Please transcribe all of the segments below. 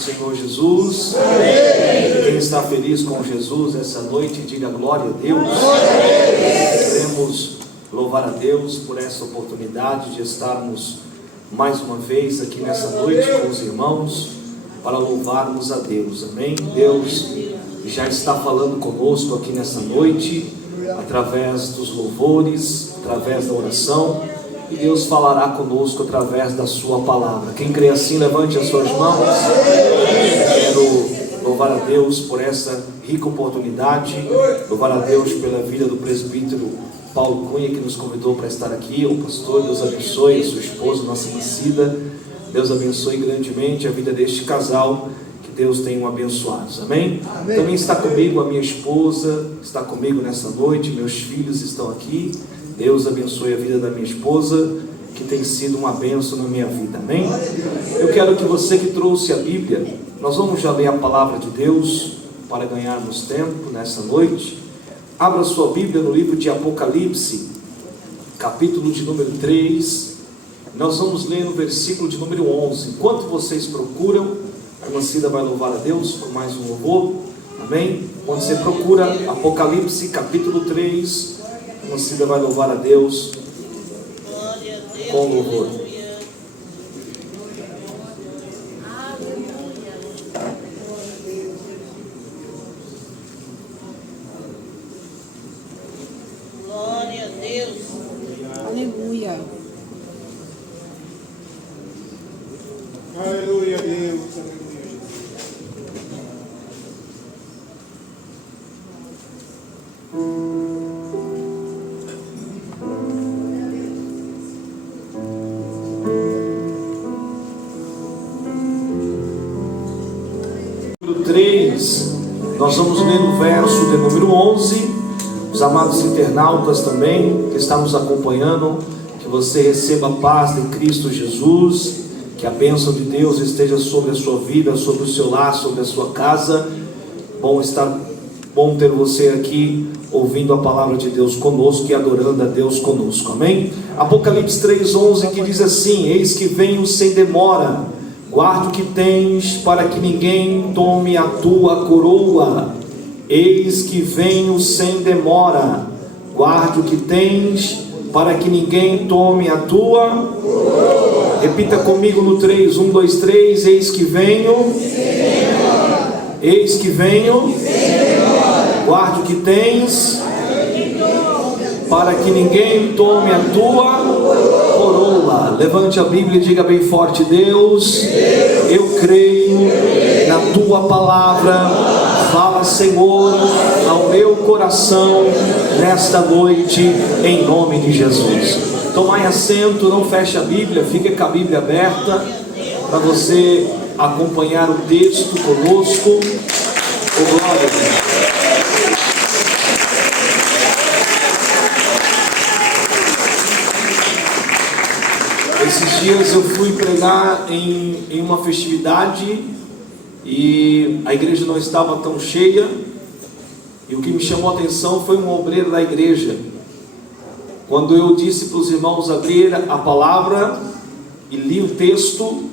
Senhor Jesus? Amém. Quem está feliz com Jesus essa noite, diga glória a Deus. Queremos louvar a Deus por essa oportunidade de estarmos mais uma vez aqui nessa noite com os irmãos para louvarmos a Deus. Amém? Deus já está falando conosco aqui nessa noite através dos louvores, através da oração, e Deus falará conosco através da sua palavra. Quem crê assim, levante as suas mãos. Quero louvar a Deus por essa rica oportunidade, louvar a Deus pela vida do presbítero Paulo Cunha, que nos convidou para estar aqui. O pastor, Deus abençoe a sua esposa, nossa Mancida. Deus abençoe grandemente a vida deste casal, que Deus tenha abençoados. Amém? Amém? Também está comigo a minha esposa, está comigo nessa noite, meus filhos estão aqui. Deus abençoe a vida da minha esposa, que tem sido uma bênção na minha vida. Amém? Eu quero que você que trouxe a Bíblia, nós vamos já ler a palavra de Deus para ganharmos tempo nessa noite. Abra sua Bíblia no livro de Apocalipse, capítulo de número 3. Nós vamos ler no versículo de número 11. Enquanto vocês procuram, a Mancida vai louvar a Deus com mais um louvor. Amém? Quando você procura Apocalipse, capítulo 3, a Mancida vai louvar a Deus com louvor. Glória a Deus. Aleluia. Aleluia, Deus. Número 3, nós vamos ler no verso de número 11. Os amados internautas também que estão nos acompanhando, que você receba a paz de Cristo Jesus, que a bênção de Deus esteja sobre a sua vida, sobre o seu lar, sobre a sua casa. Bom ter você aqui ouvindo a palavra de Deus conosco e adorando a Deus conosco. Amém? Apocalipse 3:11, que diz assim: eis que venho sem demora, guarda o que tens, para que ninguém tome a tua coroa. Eis que venho sem demora, guarde o que tens, para que ninguém tome a tua. Repita comigo no 3, 1, 2, 3. Eis que venho, eis que venho, guarde o que tens, para que ninguém tome a tua coroa. Levante a Bíblia e diga bem forte: Deus, eu creio na tua palavra. Fala, Senhor, ao meu coração nesta noite, em nome de Jesus. Tomai assento, não feche a Bíblia, fique com a Bíblia aberta para você acompanhar o texto conosco. Oh, glória a Deus. Esses dias eu fui pregar em uma festividade e a igreja não estava tão cheia, e o que me chamou a atenção foi um obreiro da igreja. Quando eu disse para os irmãos abrir a palavra e li o texto,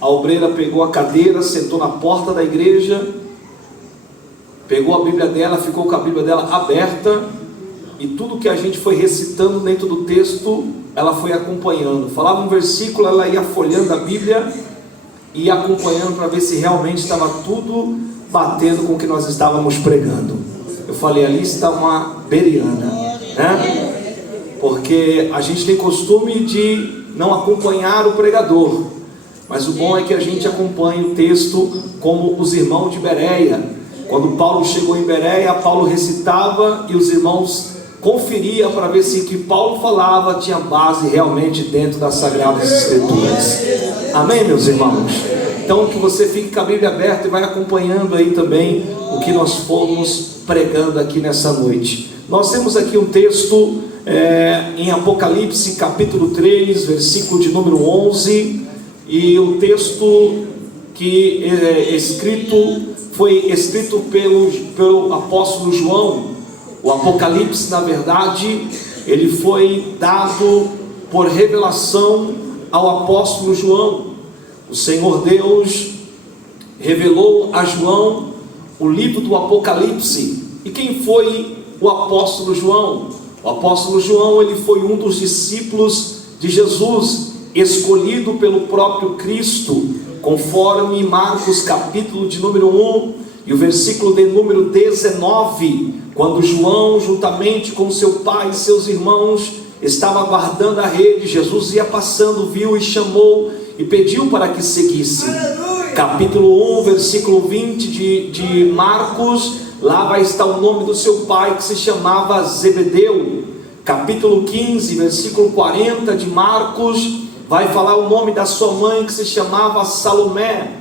a obreira pegou a cadeira, sentou na porta da igreja, pegou a Bíblia dela, ficou com a Bíblia dela aberta, e tudo que a gente foi recitando dentro do texto, ela foi acompanhando. Falava um versículo, ela ia folhando a Bíblia e acompanhando para ver se realmente estava tudo batendo com o que nós estávamos pregando. Eu falei, ali está uma bereana, né? Porque a gente tem costume de não acompanhar o pregador, mas o bom é que a gente acompanha o texto como os irmãos de Bereia. Quando Paulo chegou em Bereia, Paulo recitava e os irmãos conferiam para ver se o que Paulo falava tinha base realmente dentro das Sagradas Escrituras. Amém, meus irmãos? Então que você fique com a Bíblia aberta e vai acompanhando aí também o que nós fomos pregando aqui nessa noite. Nós temos aqui um texto em Apocalipse capítulo 3, versículo de número 11, e o texto que foi escrito pelo apóstolo João. O Apocalipse, na verdade, ele foi dado por revelação ao apóstolo João. O Senhor Deus revelou a João o livro do Apocalipse. E quem foi o apóstolo João? O apóstolo João, ele foi um dos discípulos de Jesus, escolhido pelo próprio Cristo, conforme Marcos capítulo de número 1 e o versículo de número 19, quando João, juntamente com seu pai e seus irmãos, estava guardando a rede, Jesus ia passando, viu e chamou e pediu para que seguisse. Capítulo 1, versículo 20 de Marcos, lá vai estar o nome do seu pai, que se chamava Zebedeu. Capítulo 15, versículo 40 de Marcos, vai falar o nome da sua mãe, que se chamava Salomé.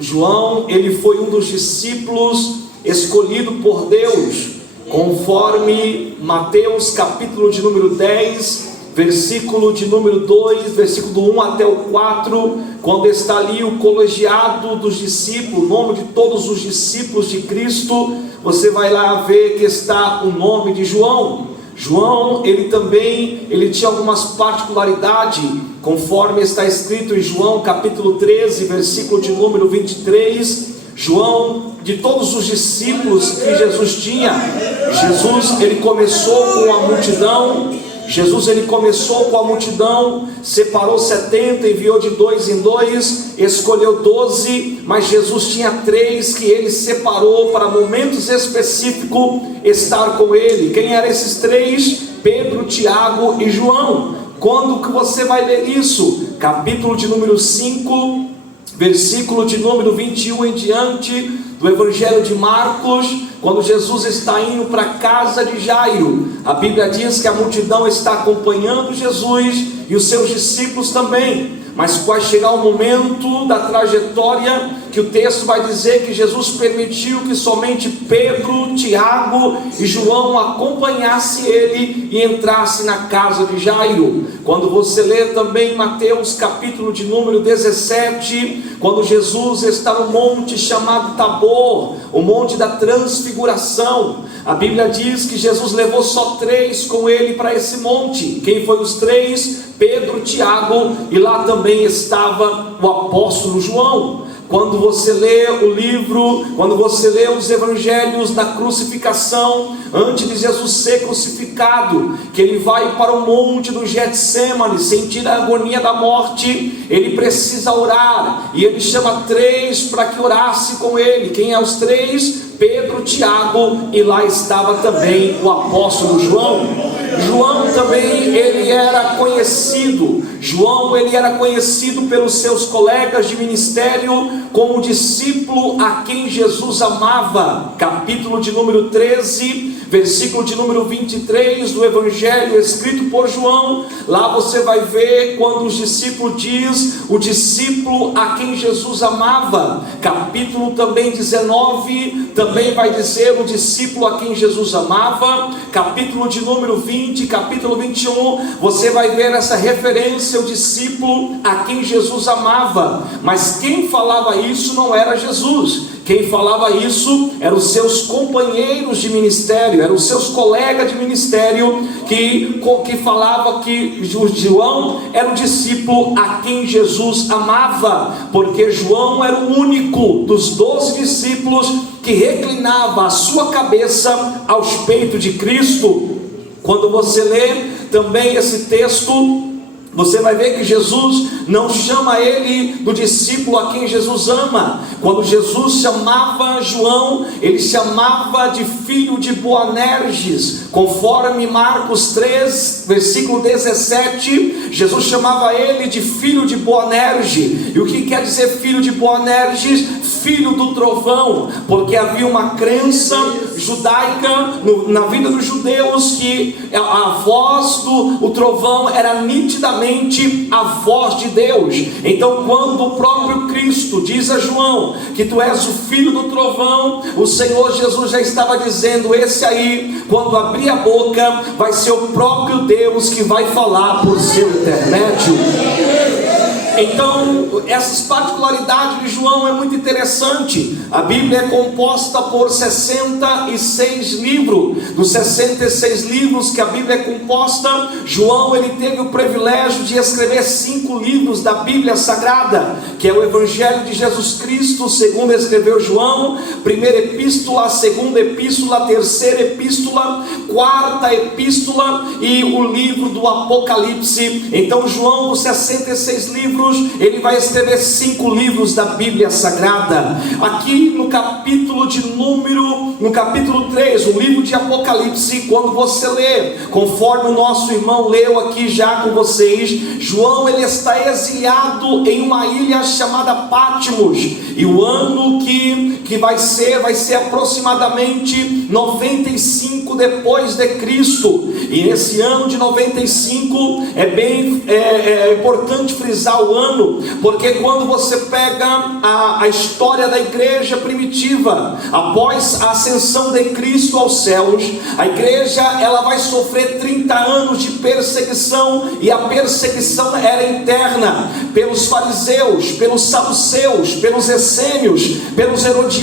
João, ele foi um dos discípulos escolhido por Deus, conforme Mateus capítulo de número 10, versículo de número 2, versículo do 1 até o 4, quando está ali o colegiado dos discípulos, o nome de todos os discípulos de Cristo, você vai lá ver que está o nome de João. João, ele tinha algumas particularidades, conforme está escrito em João capítulo 13, versículo de número 23, João, de todos os discípulos que Jesus tinha, ele começou com a multidão, separou 70, enviou de 2 em 2, escolheu 12, mas Jesus tinha 3 que ele separou para momentos específicos estar com ele. Quem eram esses 3? Pedro, Tiago e João. Quando que você vai ler isso? Capítulo de número 5, versículo de número 21 em diante do Evangelho de Marcos, quando Jesus está indo para a casa de Jairo, a Bíblia diz que a multidão está acompanhando Jesus e os seus discípulos também, mas vai chegar um momento da trajetória que o texto vai dizer que Jesus permitiu que somente Pedro, Tiago e João acompanhassem ele e entrasse na casa de Jairo. Quando você lê também Mateus capítulo de número 17, quando Jesus está no monte chamado Tabor, o monte da transfiguração, a Bíblia diz que Jesus levou só 3 com ele para esse monte. Quem foi os 3? Pedro, Tiago, e lá também estava o apóstolo João. Quando você lê o livro, quando você lê os evangelhos da crucificação, antes de Jesus ser crucificado, que ele vai para o monte do Getsêmani, sentir a agonia da morte, ele precisa orar, e ele chama 3 para que orasse com ele. Quem é os 3? Pedro, Tiago, e lá estava também o apóstolo João. João também, ele era conhecido pelos seus colegas de ministério como discípulo a quem Jesus amava. Capítulo de número 13, versículo de número 23 do Evangelho escrito por João. Lá você vai ver quando os discípulos diz o discípulo a quem Jesus amava. Capítulo também 19, também vai dizer o discípulo a quem Jesus amava. Capítulo de número 20, capítulo 21, você vai ver essa referência, o discípulo a quem Jesus amava. Mas quem falava isso não era Jesus. Quem falava isso eram os seus companheiros de ministério, eram os seus colegas de ministério, que falava que João era o discípulo a quem Jesus amava, porque João era o único dos 12 discípulos que reclinava a sua cabeça aos peitos de Cristo. Quando você lê também esse texto, você vai ver que Jesus não chama ele do discípulo a quem Jesus ama. Quando Jesus chamava João, ele chamava de filho de Boanerges, conforme Marcos 3, versículo 17, Jesus chamava ele de filho de Boanerges. E o que quer dizer filho de Boanerges? Filho do trovão, porque havia uma crença judaica na vida dos judeus que a voz do trovão era nitidamente a voz de Deus. Então quando o próprio Cristo diz a João que tu és o filho do trovão, o Senhor Jesus já estava dizendo: esse aí, quando abrir a boca, vai ser o próprio Deus que vai falar por seu intermédio. Então, essas particularidades de João é muito interessante. A Bíblia é composta por 66 livros. Dos 66 livros que a Bíblia é composta, João ele teve o privilégio de escrever 5 livros da Bíblia Sagrada, que é o Evangelho de Jesus Cristo, segundo escreveu João, primeira epístola, segunda epístola, terceira epístola, quarta epístola e o livro do Apocalipse. Então João, os 66 livros, ele vai escrever 5 livros da Bíblia Sagrada. Aqui no capítulo 3, o livro de Apocalipse, quando você lê, conforme o nosso irmão leu aqui já com vocês, João ele está exilado em uma ilha chamada Patmos, e o ano que vai ser aproximadamente 95 depois de Cristo. E nesse ano de 95 é importante frisar o ano, porque quando você pega a história da igreja primitiva, após a ascensão de Cristo aos céus, a igreja ela vai sofrer 30 anos de perseguição, e a perseguição era interna, pelos fariseus, pelos saduceus, pelos essênios, pelos herodianos.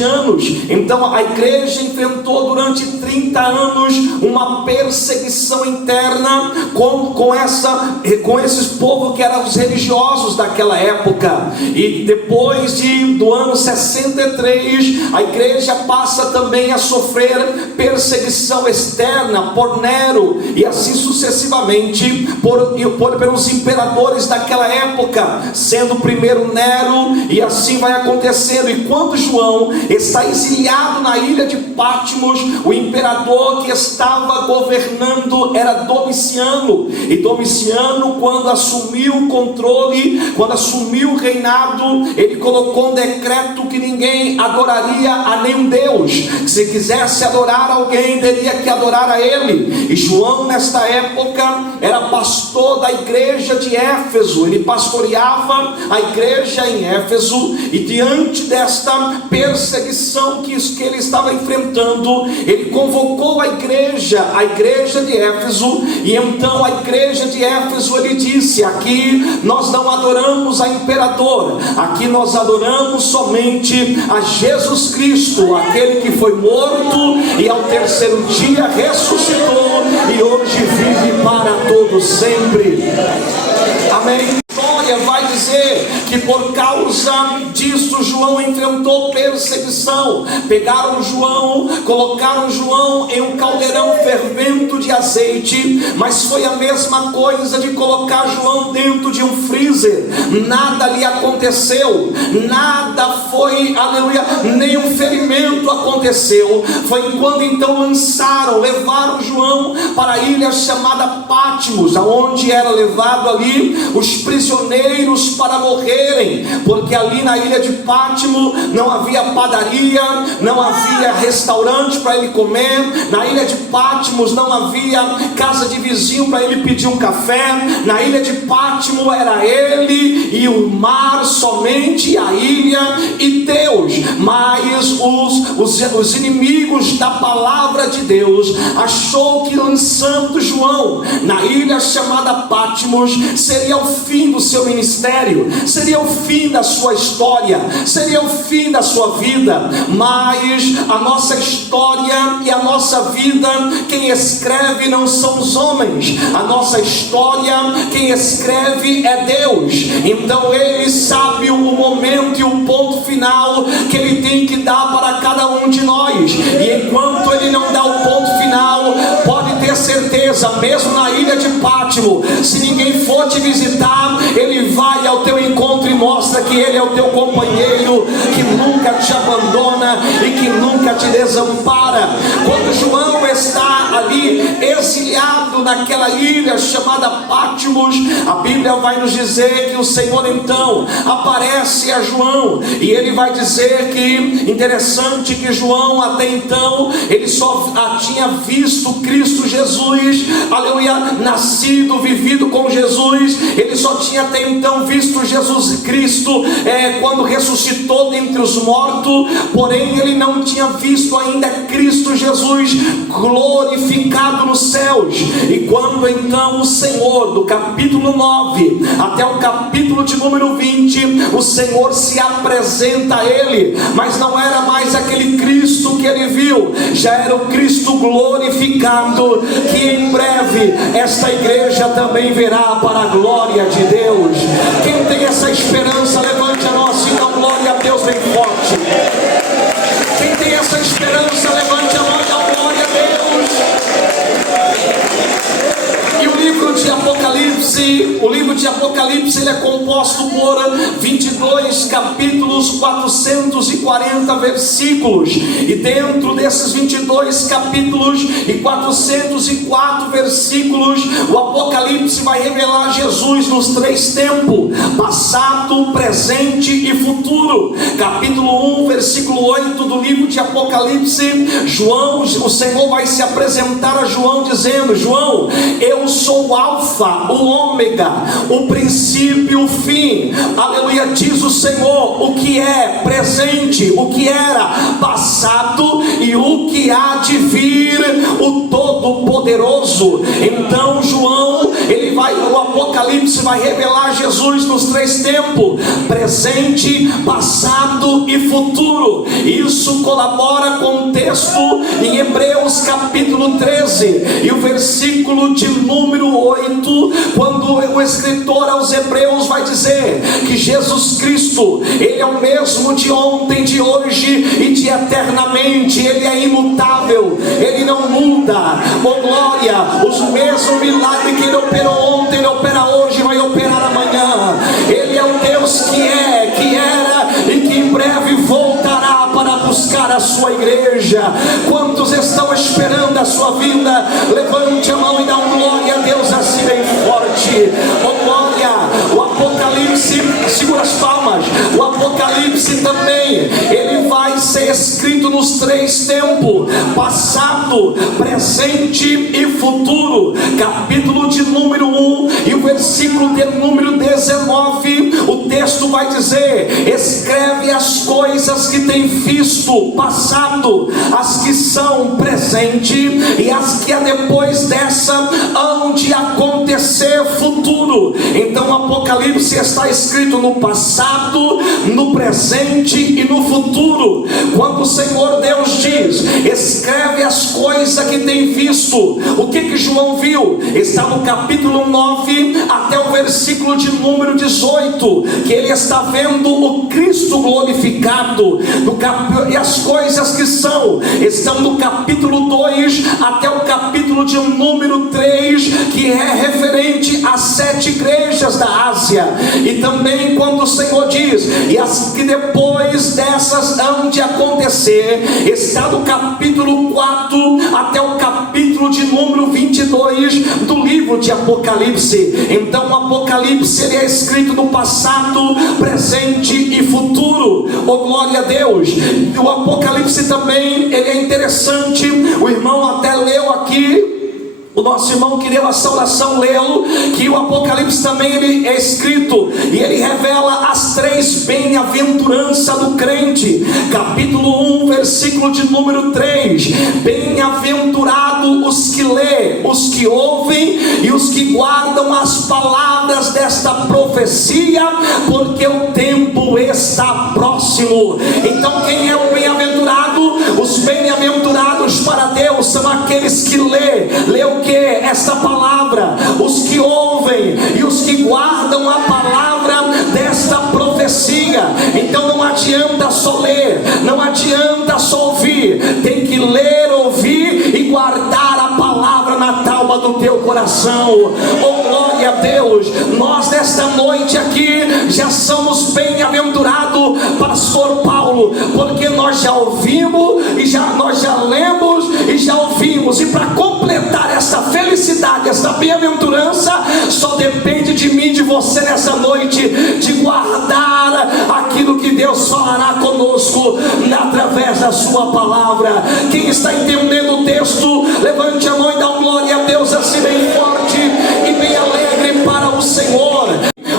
Então a igreja enfrentou durante 30 anos uma perseguição interna com esses povos que eram os religiosos daquela época. E depois do ano 63, a igreja passa também a sofrer perseguição externa por Nero, e assim sucessivamente pelos imperadores daquela época, sendo o primeiro Nero, e assim vai acontecendo. E quando João está exiliado na ilha de Patmos, o imperador que estava governando era Domiciano. E Domiciano, quando assumiu o controle, quando assumiu o reinado, ele colocou um decreto que ninguém adoraria a nenhum Deus. Se quisesse adorar alguém, teria que adorar a ele. E João, nesta época, era pastor da igreja de Éfeso. Ele pastoreava a igreja em Éfeso, e diante desta perseguição que ele estava enfrentando, ele convocou a igreja de Éfeso. E então a igreja de Éfeso, ele disse: aqui nós não adoramos a imperador, aqui nós adoramos somente a Jesus Cristo, aquele que foi morto e ao terceiro dia ressuscitou, e hoje vive para todo sempre. Amém. A história vai dizer que por causa disso João enfrentou perseguição. Pegaram João, colocaram João em um caldeirão fervendo de azeite, mas foi a mesma coisa de colocar João dentro de um freezer. Nada lhe aconteceu, nada foi, aleluia, nenhum ferimento aconteceu. Foi quando então levaram João para a ilha chamada Patmos, aonde era levado ali os prisioneiros para morrerem, porque ali na ilha de Patmos não havia padaria, não havia restaurante para ele comer. Na ilha de Patmos não havia casa de vizinho para ele pedir um café. Na ilha de Patmos era ele e o mar somente, a ilha e Deus. Mas os inimigos da palavra de Deus achou que lançando João na ilha chamada Patmos seria o fim do seu ministério, seria o fim da sua história, seria o fim da sua vida. Mas a nossa história e a nossa vida, quem escreve não são os homens, a nossa história, quem escreve é Deus. Então ele sabe o momento e o ponto final que ele tem que dar para cada um de nós, e enquanto ele não dá o ponto final, pode ter certeza, mesmo na ilha de Patmos, se ninguém for te visitar, ele vai ao teu encontro e mostra que ele é o teu companheiro, que nunca te abandona e que nunca te desampara. Quando João está ali exiliado naquela ilha chamada Patmos, a Bíblia vai nos dizer que o Senhor então aparece a João, e ele vai dizer que, interessante que João até então, ele só tinha visto Cristo Jesus, aleluia, nascido, vivido com Jesus. Ele só tinha até então visto Jesus Cristo quando ressuscitou dentre os mortos, porém ele não tinha visto ainda Cristo Jesus glorificado nos céus. E quando então o Senhor, do capítulo 9 até o capítulo de número 20, o Senhor se apresenta a ele, mas não era mais aquele Cristo que ele viu, já era o Cristo glorificado, que em breve esta igreja também verá para a glória de Deus. Quem tem essa esperança, levante a nossa e dá glória a Deus bem forte. Quem tem essa esperança, levante a mão e dá glória a Deus. E o livro de Apocalipse, ele é composto por 22 capítulos, 440 versículos. E dentro desses 22 capítulos e 404 versículos, o Apocalipse vai revelar Jesus nos três tempos: passado, presente e futuro. Capítulo 1, versículo 8 do livro de Apocalipse, o Senhor vai se apresentar a João dizendo: João, eu sou o Alfa, o Ômega, o princípio e o fim. Aleluia, diz o Senhor, o que é presente, o que era passado e o que há de vir, o Todo-Poderoso. Então João, o Apocalipse vai revelar Jesus nos três tempos: presente, passado e futuro. Isso colabora com o texto em Hebreus capítulo 13 e o versículo de número 8, quando o escritor aos Hebreus vai dizer que Jesus Cristo, ele é o mesmo de ontem, de hoje e de eternamente. Ele é imutável, ele não muda. Oh glória, os mesmos milagres que ele operou ontem, ele opera hoje, vai operar amanhã. Ele é o Deus que é, que era e que em breve voltará para buscar a sua igreja. Quantos estão esperando a sua vinda? Levante a mão e dá um glória a Deus assim bem forte. Oh glória, o Apocalipse, segura as palmas. O Apocalipse também, ele vai ser escrito nos três tempos: passado, presente e futuro. Capítulo de número 1 e o versículo de número 19, o texto vai dizer: escreve as coisas que tem visto, passado, as que são presente e as que depois dessa hão de acontecer, futuro. Então o Apocalipse está escrito no passado, no presente e no futuro. Quando o Senhor Deus diz: escreve as coisas que tem visto, o que João viu? Está no capítulo 9 até o versículo de número 18, que ele está vendo o Cristo glorificado. E as coisas que estão no capítulo 2 até o capítulo de número 3, que é referente às 7 igrejas da Ásia. E também quando o Senhor diz: e as que depois dessas hão de acontecer, está do capítulo 4 até o capítulo de número 22 do livro de Apocalipse. Então o Apocalipse, ele é escrito no passado, presente e futuro. Oh glória a Deus. O Apocalipse também, ele é interessante. O irmão até leu aqui, o nosso irmão que deu a saudação leu, que o Apocalipse também ele é escrito e ele revela as 3 bem-aventuranças do crente. Capítulo 1, versículo de número 3: bem-aventurado os que lê, os que ouvem e os que guardam as palavras desta profecia, porque o tempo está próximo. Então quem é o bem-aventurado? Os bem-aventurados para Deus são aqueles que lê o que? Esta palavra, os que ouvem e os que guardam a palavra desta profecia. Então não adianta só ler, não adianta só ouvir, tem que ler, ouvir e guardar a palavra na tábua do teu coração. Oh glória a Deus. Nós nesta noite aqui já somos bem-aventurados, pastor Paulo, porque nós já ouvimos e nós já lemos e já ouvimos. E para completar essa felicidade, essa bem-aventurança, só depende de mim, de você nessa noite, de guardar aquilo que Deus falará conosco através da sua palavra. Quem está entendendo o texto, levante a mão e dá um glória a Deus assim bem forte e bem alegre para o Senhor.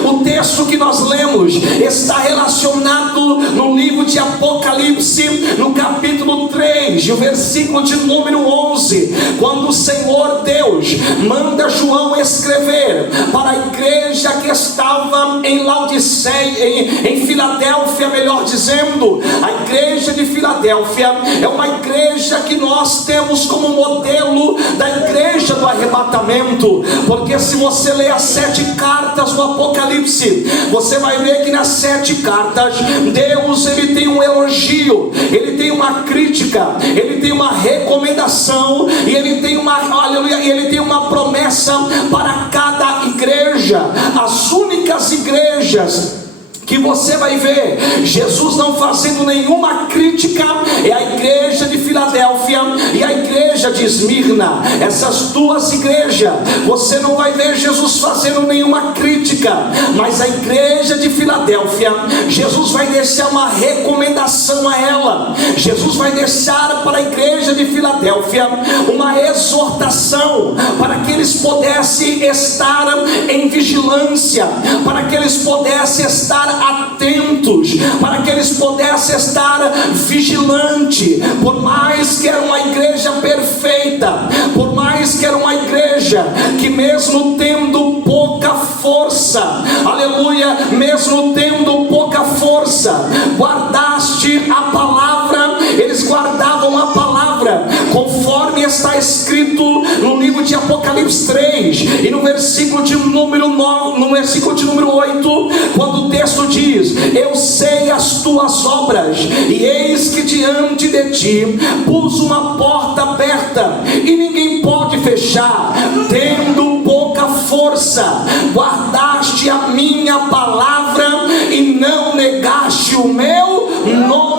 O texto que nós lemos está relacionado no livro de Apocalipse, no capítulo 3, e o versículo de número 11, quando o Senhor Deus manda João escrever para a igreja que estava em Laodiceia, em Filadélfia, melhor dizendo, a igreja de Filadélfia é uma igreja que nós temos como modelo da igreja do arrebatamento, porque se você ler as 7 cartas do Apocalipse, você vai ver que nas 7 cartas, Deus ele tem um elogio, ele tem uma crítica, ele tem uma recomendação, e ele tem uma promessa para cada igreja. As únicas igrejas que você vai ver Jesus não fazendo nenhuma crítica é a igreja de Filadélfia e a igreja de Esmirna. Essas duas igrejas você não vai ver Jesus fazendo nenhuma crítica, mas a igreja de Filadélfia, Jesus vai deixar uma recomendação a ela. Jesus vai deixar para a igreja de Filadélfia uma exortação para que eles pudessem estar em vigilância, para que eles pudessem estar atentos, para que eles pudessem estar vigilantes. Por mais que era uma igreja perfeita, por mais que era uma igreja que mesmo tendo pouca força, aleluia, mesmo tendo pouca força, guardaste a palavra. Eles guardavam a palavra, conforme está escrito no livro de Apocalipse 3 e no versículo de número 9, no versículo de número 8, quando o texto diz: eu sei as tuas obras, e eis que diante de ti pus uma porta aberta, e ninguém pode fechar. Tendo pouca força, guardaste a minha palavra e não negaste o meu nome.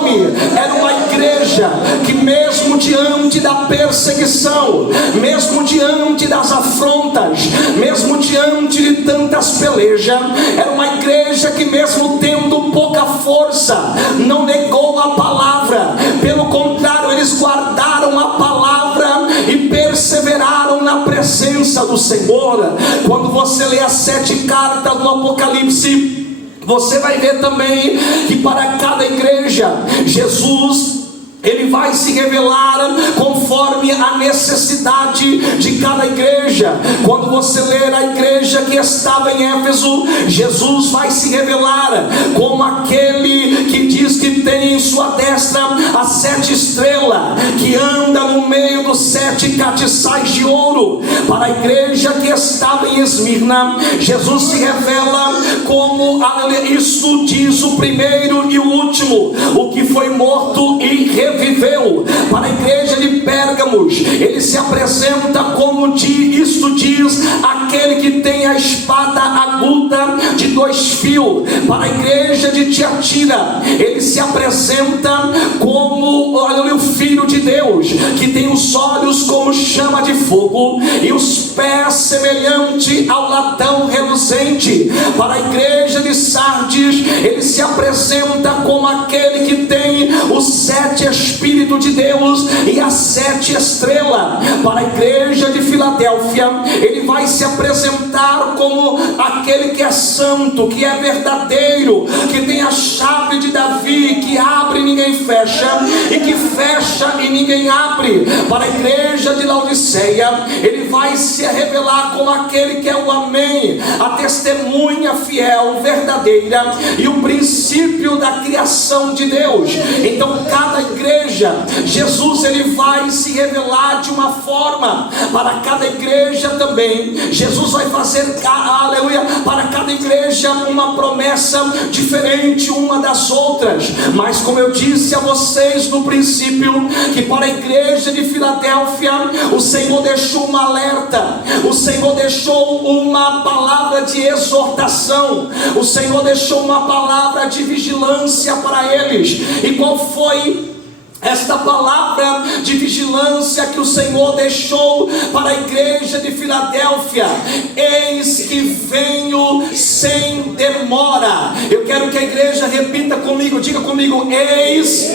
Era uma igreja que mesmo diante da perseguição, mesmo diante das afrontas, mesmo diante de tantas pelejas, era uma igreja que mesmo tendo pouca força, não negou a palavra. Pelo contrário, eles guardaram a palavra e perseveraram na presença do Senhor. Quando você lê as 7 cartas do Apocalipse, você vai ver também que para cada igreja, Jesus ele vai se revelar conforme a necessidade de cada igreja. Quando você ler a igreja que estava em Éfeso, Jesus vai se revelar como aquele que diz que tem em sua destra as 7 estrelas, que anda no meio dos 7 castiçais de ouro. Para a igreja que estava em Esmirna, Jesus se revela como, isso diz o primeiro e o último, o que foi morto e reviveu. Para a igreja de Pérgamos, ele se apresenta como isto diz aquele que tem a espada aguda de 2 fios. Para a igreja de Tiatira, ele se apresenta como o Filho de Deus, que tem os olhos como chama de fogo e os pés semelhante ao latão reluzente. Para a igreja de Sardes, ele se apresenta como aquele que tem os 7 Espíritos de Deus e as 7 estrelas. Para a igreja de Filadélfia, ele vai se apresentar como aquele que é santo, que é verdadeiro, que tem a chave de Davi, que abre e ninguém fecha, e que fecha e ninguém abre. Para a igreja de Laodiceia, ele vai se revelar como aquele que é o Amém, a testemunha fiel, verdadeira e o princípio da criação de Deus. Então cada igreja, Jesus ele vai se revelar de uma forma. Para cada igreja também, Jesus vai fazer, aleluia, para cada igreja uma promessa diferente uma das outras. Mas como eu disse a vocês no princípio, que para a igreja de Filadélfia, o Senhor deixou um alerta, o Senhor deixou uma palavra de exortação, o Senhor deixou uma palavra de vigilância para eles. E qual foi esta palavra de vigilância que o Senhor deixou para a igreja de Filadélfia? Eis que venho sem demora. Eu quero que a igreja repita comigo, diga comigo: eis.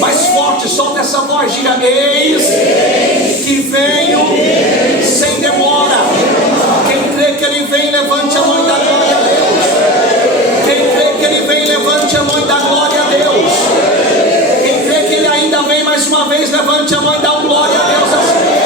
Mais forte, solta essa voz, diga: eis que venho sem demora. Quem crê que ele vem, levante a mão e dá glória a Deus. Quem crê que ele vem, levante a mão e dá glória a Deus. Ainda vem mais uma uma vez, levante a mão e dá um glória a Deus assim.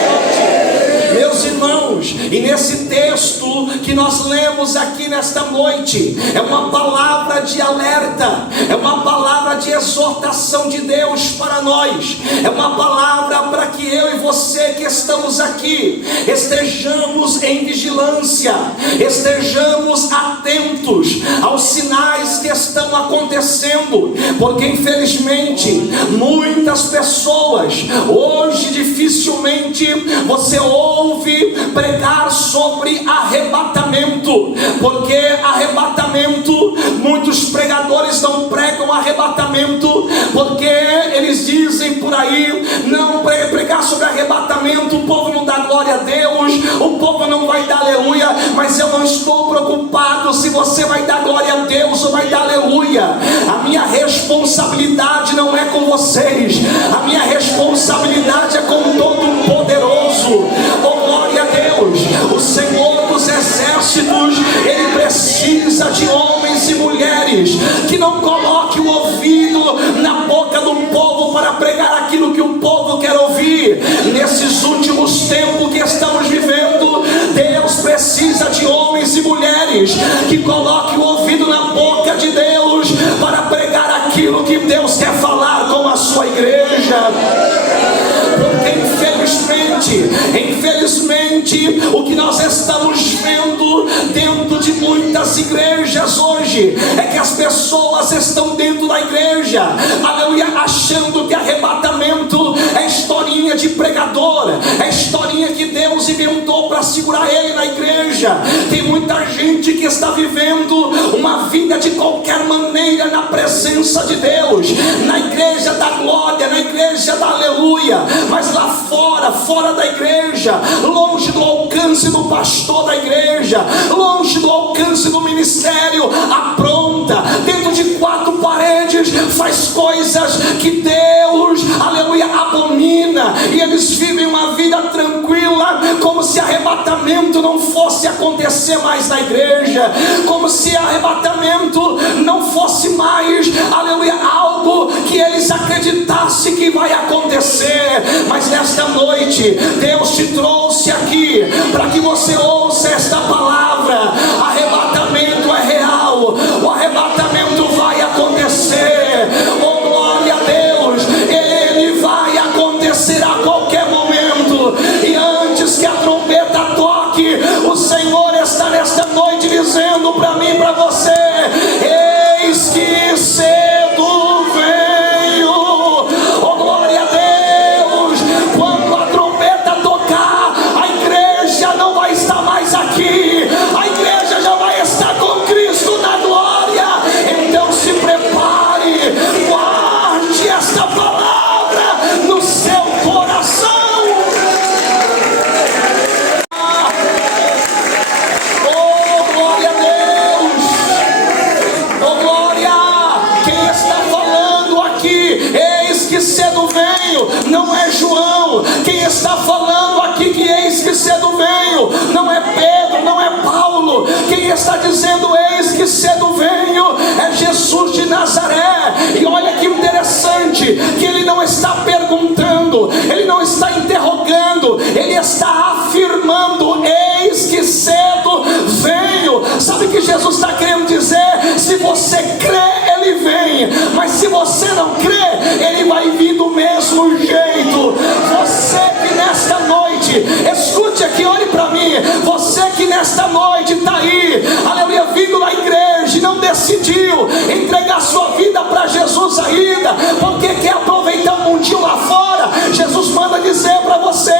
Meus irmãos, e nesse texto que nós lemos aqui nesta noite, é uma palavra de alerta, é uma palavra de exortação de Deus para nós, é uma palavra para que eu e você que estamos aqui, estejamos em vigilância, estejamos atentos aos sinais que estão acontecendo, porque infelizmente, muitas pessoas, hoje dificilmente você ouve pregar sobre arrebatamento, porque arrebatamento, muitos pregadores não pregam arrebatamento, porque eles dizem por aí, não pregar sobre arrebatamento, o povo não dá glória a Deus, o povo não vai dar aleluia, mas eu não estou preocupado se você vai dar glória a Deus ou vai dar aleluia. A minha responsabilidade não é com vocês, a minha responsabilidade é com Todo-Poderoso. Oh, glória a Deus! O Senhor dos Exércitos, Ele precisa de homens e mulheres que não coloquem o ouvido na boca do povo para pregar aquilo que o povo quer ouvir. Nesses últimos tempos que estamos vivendo, Deus precisa de homens e mulheres que coloquem o ouvido na boca de Deus para pregar aquilo que Deus quer falar com a sua igreja. Porque infelizmente, o que nós estamos vendo dentro de muitas igrejas hoje é que as pessoas estão dentro da igreja, aleluia, achando que arrebatamento é historinha de pregador, é historinha que Deus inventou para segurar ele na igreja. Tem muita gente que está vivendo uma vida de qualquer maneira na presença de Deus, na igreja da glória, na igreja da aleluia, mas lá fora da igreja, longe do alcance do pastor da igreja, longe do alcance do ministério, apronta, dentro de quatro paredes, faz coisas que Deus, aleluia, abomina, e eles vivem uma vida tranquila, como se arrebatamento não fosse acontecer mais na igreja, como se arrebatamento não fosse mais, aleluia, algo que eles acreditassem que vai acontecer. Mas nesta noite, Deus te trouxe aqui para que você ouça esta palavra. Arrebatamento é real, o arrebatamento vai acontecer. Oh, glória a Deus, ele vai acontecer a qualquer momento, e antes que a trombeta toque, o Senhor está nesta noite dizendo para mim e para você: eis que cedo venho. Oh, glória a Deus, quando a trombeta tocar, a igreja não vai estar mais aqui, a igreja já vai estar com Cristo na glória. Então se prepare, guarde esta palavra no seu coração. Oh, glória a Deus! Oh, glória! Quem está falando aqui, eis que cedo venho, não é João. Quem está falando aqui que eis que cedo venho, não é Pedro, não é Paulo. Quem está dizendo eis que cedo venho é Jesus de Nazaré. E olha que interessante, que ele não está perguntando, ele não está interrogando, ele está afirmando: eis que cedo venho. Sabe o que Jesus está querendo dizer? Se você crê, ele vem, mas se você não crê, ele vai vir do mesmo jeito. Você que nesta noite, escute aqui, olhe para mim, você que nesta noite está aí, aleluia, vindo na igreja e não decidiu entregar sua vida para Jesus ainda, porque quer aproveitar um mundinho lá fora, Jesus manda dizer para você: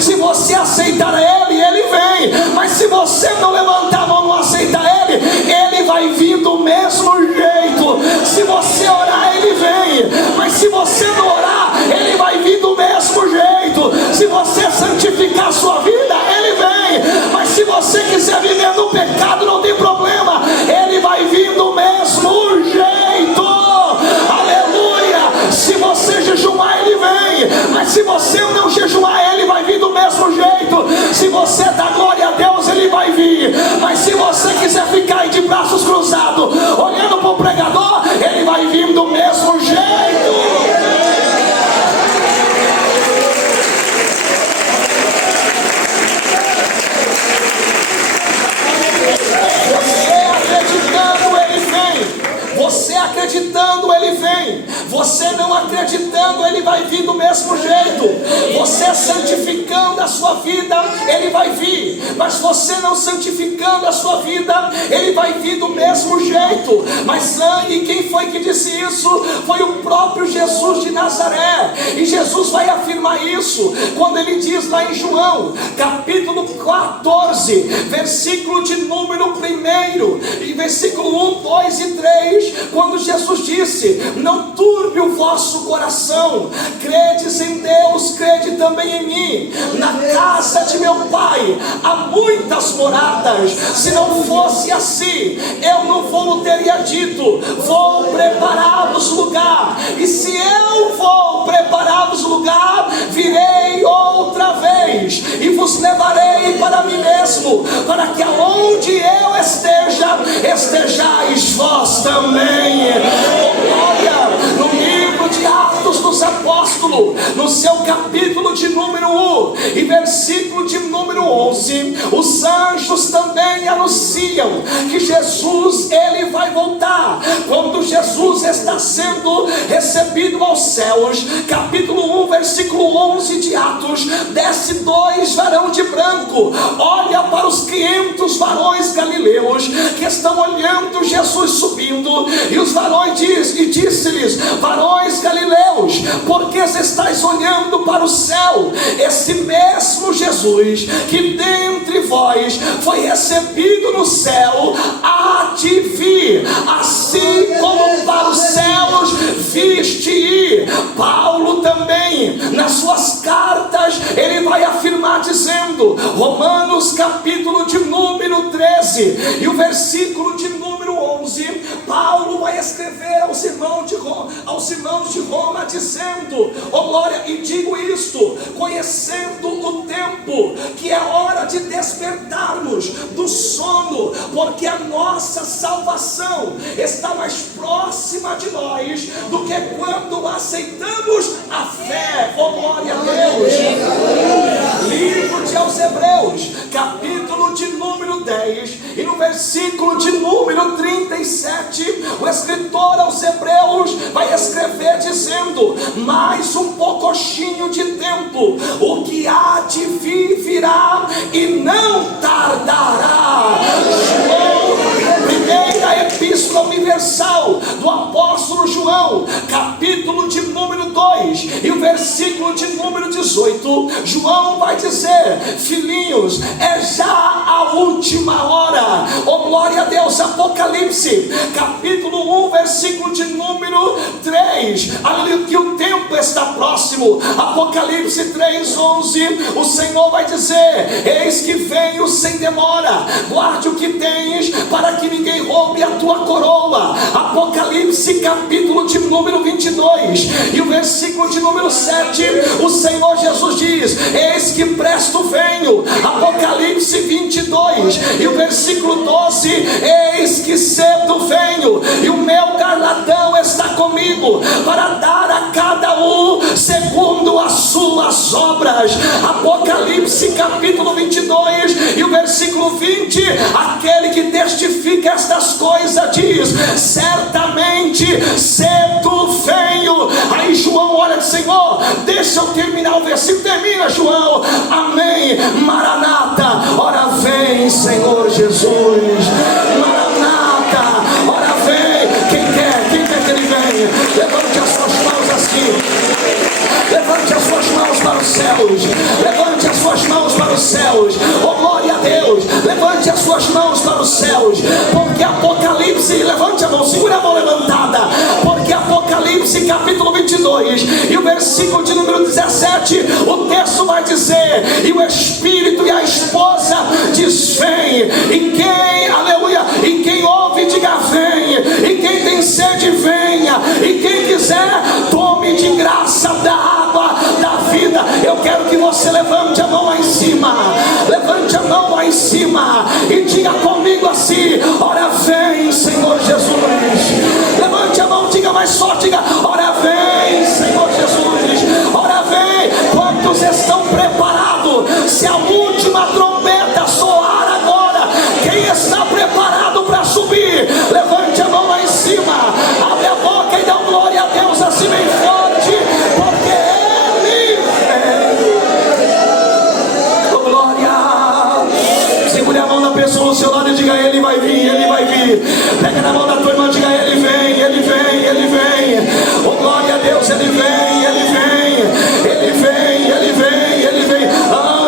se você aceitar ele, ele vem, mas se você não levantar a mão, não aceitar ele, ele vai vir do mesmo jeito. Se você orar, ele vem, mas se você não orar, ele vai vir do mesmo jeito. Se você santificar a sua vida, ele vem, mas se você quiser viver no pecado, não tem problema, ele vai vir do mesmo jeito. Aleluia! Se você jejuar, ele vem, mas se você não jejuar, ele vai vir do mesmo jeito. Se você dá glória a Deus, ele vai vir, mas se você quiser ficar aí de braços cruzados, olhando para o pregador, ele vai vir do mesmo jeito. ele vai vir, mas você não santificando a sua vida, ele vai vir do mesmo jeito. Mas e quem foi que disse isso? Foi o próprio Jesus de Nazaré. E Jesus vai afirmar isso quando ele diz lá em João capítulo 14, versículo de número 1, e versículo 1, 2 e 3, quando Jesus disse: não turbe o vosso coração, credes em Deus, crede também em mim. Na casa de meu Pai há muitas moradas, se não fosse assim, eu não teria dito: vou preparar-vos lugar, e se eu vou preparar-vos lugar, virei outra vez e vos levarei para mim mesmo, para que aonde eu esteja, estejais vós também. Glória! No livro de Atos dos Apóstolos, no seu capítulo de número 1 e versículo de número 11, os anjos também anunciam que Jesus, ele vai voltar. Quando Jesus está sendo recebido aos céus, capítulo 1, versículo 11 de Atos, desce 2 varões de branco, olha para os 500 varões galileus que estão olhando Jesus subindo, e os varões disse-lhes: varões galileus, por que estáis olhando para o céu? Esse mesmo Jesus que dentre vós foi recebido no céu, há de vir, assim como para os céus viste ir. Paulo também, nas suas cartas, ele vai afirmar dizendo, Romanos capítulo de número 13 e o versículo de número 11, Paulo vai escrever aos irmãos de Roma dizendo: oh glória, e digo isto, conhecendo o tempo, que é hora de despertarmos do sono, porque a nossa salvação está mais próxima de nós do que quando aceitamos a fé. Oh glória a Deus. Livro de aos Hebreus, capítulo de número 10 e no versículo de número 37, o escritor aos Hebreus vai escrever dizendo: mais um poucochinho de tempo, o que há de vir virá e não tardará. Primeira Epístola Universal do apóstolo João, capítulo de número 2 e o versículo de número 18, João vai dizer: filhinhos, é já a última hora. Oh glória a Deus. Apocalipse capítulo 1, versículo de número 3, aleluia, que o tempo está próximo. Apocalipse 3:11, o Senhor vai dizer: eis que venho sem demora, guarde o que tens, para que ninguém roube a tua coroa. Apocalipse capítulo de número 22 e o versículo de número 7, o Senhor Jesus diz: eis que presto venho. Apocalipse 22 e o versículo 12, eis que cedo venho, e o meu galardão está comigo, para dar a cada um segundo as suas obras. Apocalipse capítulo 22 e o versículo 20, aquele que testifica estas coisas diz: certamente cedo venho. Aí João olha e diz: Senhor, deixa eu terminar o versículo. Termina, João. Amém. Maranata, ora vem, Senhor Jesus. Maranata, ora vem. Quem quer que ele venha? Levante as suas mãos assim. Levante as suas mãos para os céus. Levante as suas mãos para os céus. Oh glória a Deus. Levante as suas mãos para os céus. Porque Apocalipse, levante a mão, segura a mão levantada. Porque Apocalipse capítulo 22 e o versículo de número 17, o texto vai dizer: e o Espírito e a esposa diz: vem. E quem, aleluia, e quem ouve diga: vem. E quem tem sede, venha. E quem quiser, tome de graça da água da vida. Eu quero que você levante a mão lá em cima. Levante a mão lá em cima e diga comigo assim: ora vem, Senhor Jesus. Levante a mão, diga mais forte, diga: ora vem, Senhor Jesus. Ora vem. Quantos estão preparados? Se a última trombeta soar agora, quem está preparado para subir? Levante a mão lá em cima, abre a boca e dá glória a Deus assim bem forte, porque Ele vem. Oh, glória. na mão da tua irmã, diga: Ele vem, Ele vem, Ele vem. Oh, glória a Deus, Ele vem, Ele vem, Ele vem, Ele vem, Ele vem.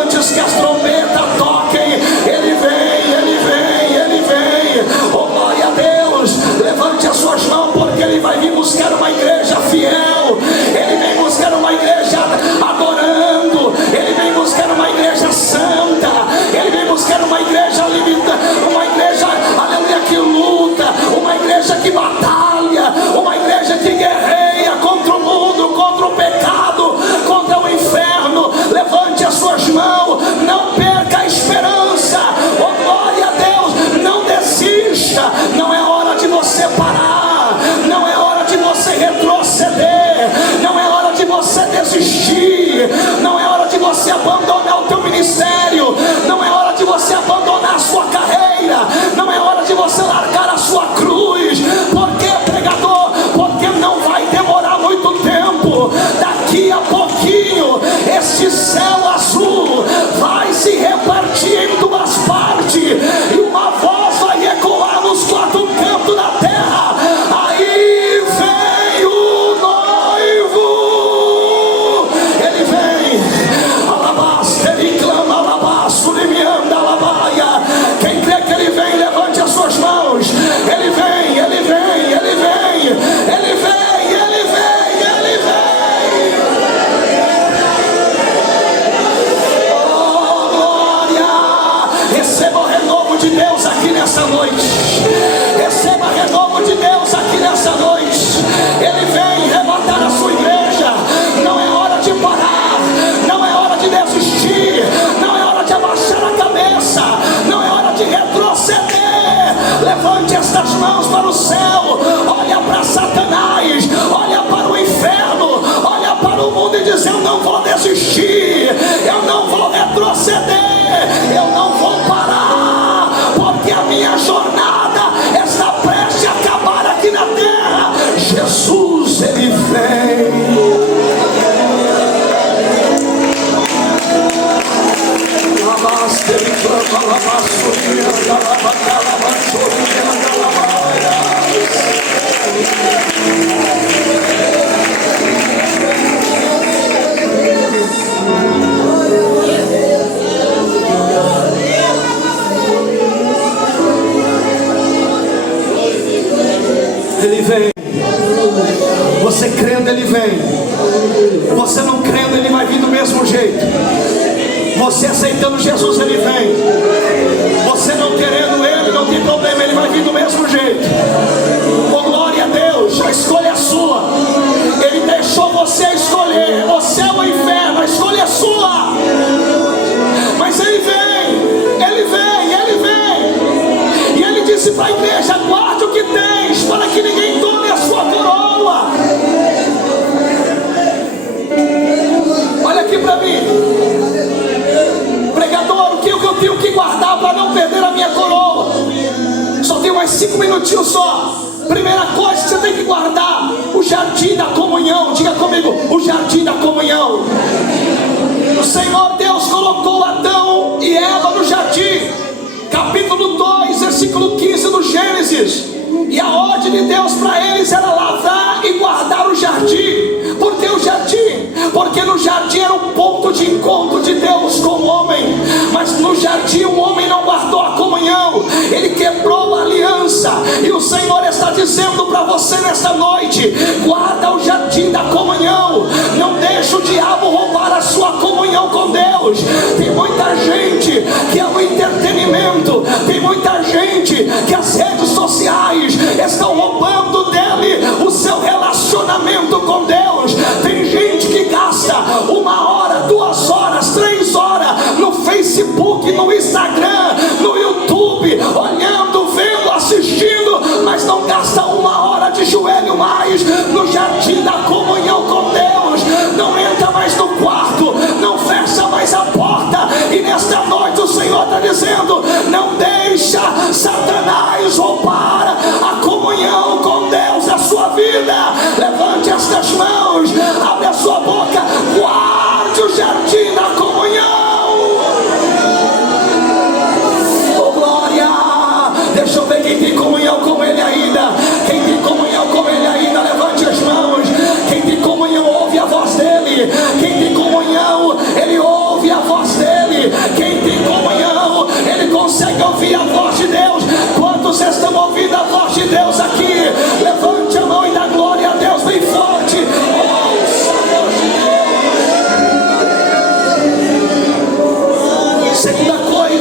Antes que as trombetas toquem, Ele vem, Ele vem, Ele vem. Oh, glória a Deus. Levante as suas mãos, porque Ele vai vir buscar uma igreja fiel. Ele vem buscar uma igreja adorando. Ele vem buscar uma igreja santa. Ele vem buscar uma igreja limitada, uma igreja, aleluia, que luta, uma igreja que batalha, uma igreja que guerreia contra o mundo, contra o pecado, contra o inferno. Levante as suas mãos, não perca a esperança. Oh, glória a Deus, não desista. Não é hora de você parar, não é hora de você retroceder, não é hora de você desistir, não é hora de você abandonar o teu ministério, não é hora de você abandonar a sua carreira, não é hora de você largar a sua cruz. Por que, pregador? Porque não vai demorar muito tempo. Daqui a pouquinho este céu azul vai se repartir em duas partes e uma voz vai ecoar nos quatro cantos da terra: aí vem o noivo. Ele vem, alabasta, ele clama, alabaço, limianda, alabaia. Quem crê que Ele vem, levante as suas mãos. Ele vem, Ele vem, Ele vem, Ele vem, Ele vem, Ele vem. Oh, glória! Receba o renovo de Deus aqui nessa noite. Receba o renovo de Deus aqui nessa noite. Ele vem arrebatar a sua igreja. Não é hora de parar, não é hora de desistir, não é hora de abaixar a cabeça, não é hora de retroceder. Levante estas mãos para o céu, olha para Satanás, olha para o inferno, olha para o mundo e diz: eu não vou desistir, eu não vou retroceder, eu não vou parar, porque a minha jornada está prestes a acabar aqui na terra. Jesus, Ele vem. Ele clama, alabaço, limianda, alabaço, limianda, alabaia. Ele vem. Você crendo, Ele vem. Você não crendo, Ele vai vir do mesmo jeito. Você aceitando Jesus, Ele vem. Você não querendo Ele, não tem problema, Ele vai vir do mesmo jeito. Oh, glória a Deus, a escolha é sua. Ele deixou você escolher o céu ou o inferno, a escolha é sua. Mas Ele vem, Ele vem, Ele vem. E Ele disse para a igreja: guarde o que tens, para que ninguém tome a sua coroa. Olha aqui para mim, pregador, o que eu tenho que guardar para não perder a minha coroa? Só tenho mais 5 minutinhos só. Primeira coisa que você tem que guardar: o jardim da comunhão. Diga comigo: o jardim da comunhão. O Senhor Deus colocou Adão e Eva no jardim. Capítulo 2, versículo 15 do Gênesis. E a ordem de Deus para eles era lavrar e guardar o jardim. Por que o jardim? Porque no jardim era um ponto de encontro de Deus com o homem. Mas no jardim o homem não guardou a comunhão, ele quebrou a aliança. E o Senhor está dizendo para você nessa noite: guarda o jardim da comunhão. Não deixe o diabo roubar a sua comunhão com Deus. Tem muita gente que é o entretenimento, tem muita gente que as redes sociais estão roubando dele o seu relacionamento com Deus. Tem gente que gasta 1 hora, 2 horas, 3 horas no Facebook, no Instagram,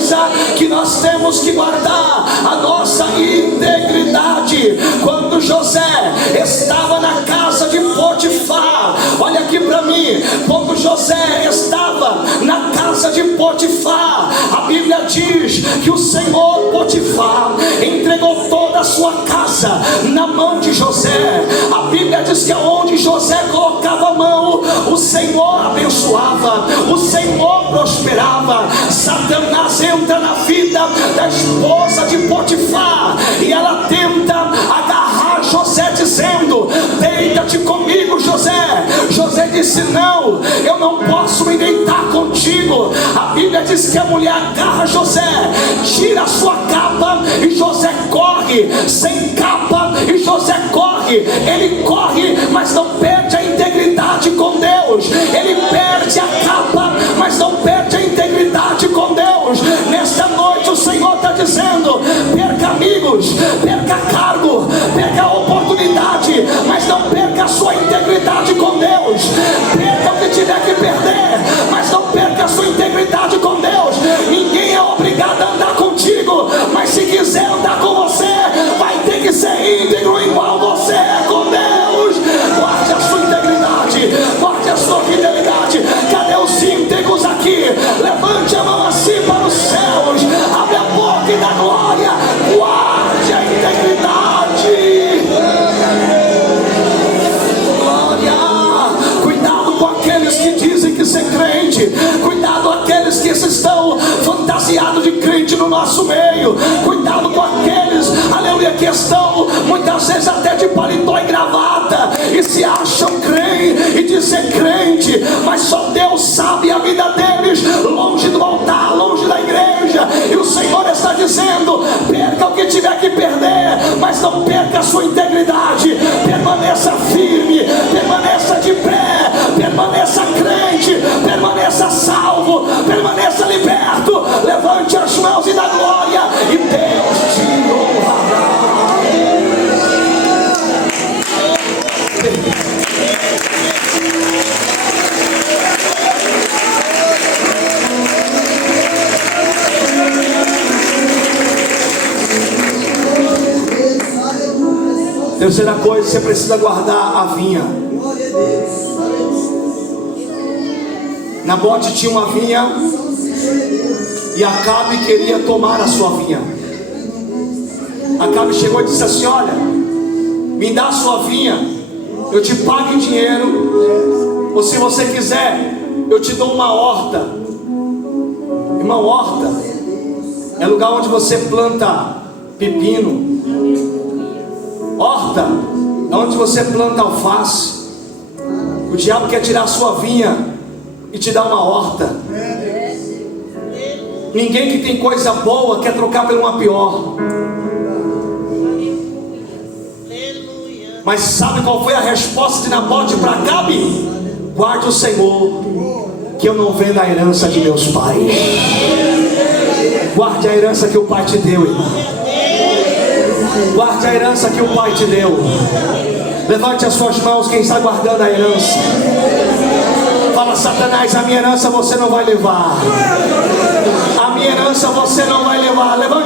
coisa que nós temos que guardar: a nossa integridade. Quando José estava na casa de Potifar, olha aqui para mim, quando José estava na casa de Potifar, a Bíblia diz que o Senhor Potifar entregou toda a sua casa na mão de José. A Bíblia diz que onde José colocava a mão, o Senhor abençoava, o Senhor prosperava. Satanás entra na vida da esposa de Potifar e ela tenta agarrar José, dizendo: deita-te comigo, José. José disse: não, eu não posso me deitar contigo. A Bíblia diz que a mulher agarra José, tira a sua capa e José corre sem capa, e José corre, ele corre, mas não perde a integridade com Deus. Ele perde a capa, mas não perde a integridade com Deus. Nesta noite o Senhor está dizendo: perca amigos, perca cargo, perca oportunidade, mas não perca a sua integridade com Deus. Perca o que tiver que perder, mas não perca a sua integridade com Deus. Ninguém é obrigado a andar contigo, mas se quiser andar com você, vai ter que ser íntegro igual você é com Deus. Guarde a sua integridade, guarde a sua fidelidade. Cadê os íntegros aqui? Levante a mão assim para os céus, abre a boca e dá glória. Guarde a integridade. Glória. Cuidado com aqueles que dizem que ser crente. Cuidado com aqueles que estão fantasiados de crente no nosso meio. Cuidado com aqueles, aleluia, que estão muitas vezes até de paletó e gravata e se acham crente e de ser crente, mas só Deus sabe a vida deles longe do altar, longe da igreja. E o Senhor está dizendo: perca o que tiver que perder, mas não perca a sua integridade. Permaneça firme, permaneça de pé, permaneça crente, permaneça salvo, permaneça liberto. Levante as mãos e dá glória, e Deus te honrará. Terceira coisa, você precisa guardar a vinha. Nabote tinha uma vinha e Acabe queria tomar a sua vinha. Acabe chegou e disse assim: olha, me dá a sua vinha, eu te pago em dinheiro, ou se você quiser, eu te dou uma horta. Uma horta é lugar onde você planta pepino. Horta é onde você planta alface. O diabo quer tirar a sua vinha e te dar uma horta. Ninguém que tem coisa boa quer trocar por uma pior. Mas sabe qual foi a resposta de Nabote para Acabe? Guarde o Senhor, que eu não vendo a herança de meus pais. Guarde a herança que o pai te deu, irmão. Guarde a herança que o pai te deu. Levante as suas mãos, quem está guardando a herança. Fala: Satanás, a minha herança você não vai levar. A minha herança você não vai levar. Levante